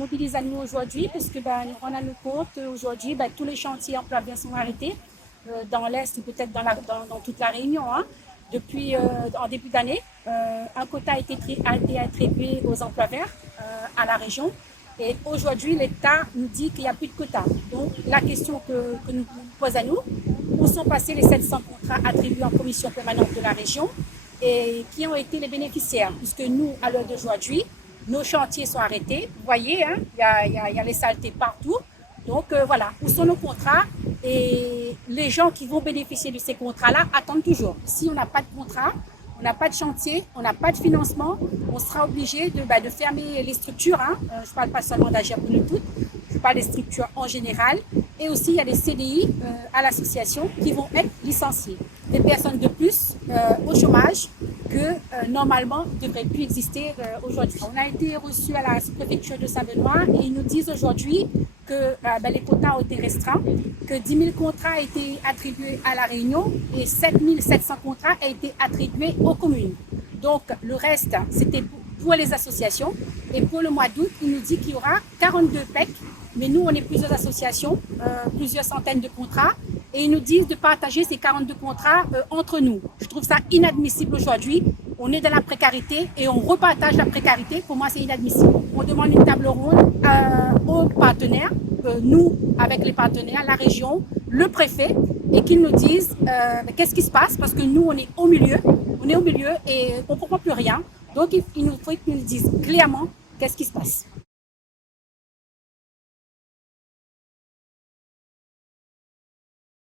mobilise à nous aujourd'hui parce que nous rendons compte aujourd'hui, tous les chantiers emploi bien sont arrêtés dans l'Est ou peut-être dans toute la Réunion. Hein. Depuis en début d'année, un quota a été attribué aux emplois verts à la région. Et aujourd'hui, l'État nous dit qu'il n'y a plus de quota. Donc, la question que nous pose à nous, où sont passés les 700 contrats attribués en commission permanente de la région et qui ont été les bénéficiaires? Puisque nous, à l'heure d'aujourd'hui, nos chantiers sont arrêtés. Vous voyez, hein, y a les saletés partout. Donc, voilà, où sont nos contrats? Et les gens qui vont bénéficier de ces contrats-là attendent toujours. Si on n'a pas de contrat, on n'a pas de chantier, on n'a pas de financement, on sera obligé de fermer les structures. Hein. Je ne parle pas seulement d'Agir pour nous toutes, je parle des structures en général. Et aussi, il y a des CDI à l'association qui vont être licenciés. Des personnes de plus au chômage que normalement ne devraient plus exister aujourd'hui. On a été reçus à la sous-préfecture de Saint-Benoît et ils nous disent aujourd'hui que les quotas ont été restreints, que 10 000 contrats ont été attribués à la Réunion et 7 700 contrats ont été attribués aux communes. Donc le reste, c'était pour les associations. Et pour le mois d'août, il nous dit qu'il y aura 42 PEC, mais nous, on est plusieurs associations, plusieurs centaines de contrats, et ils nous disent de partager ces 42 contrats entre nous. Je trouve ça inadmissible aujourd'hui. On est dans la précarité et on repartage la précarité. Pour moi, c'est inadmissible. On demande une table ronde aux partenaires, nous, avec les partenaires, la région, le préfet, et qu'ils nous disent qu'est-ce qui se passe, parce que nous, on est au milieu et on ne comprend plus rien. Donc, il nous faut qu'ils nous disent clairement qu'est-ce qui se passe.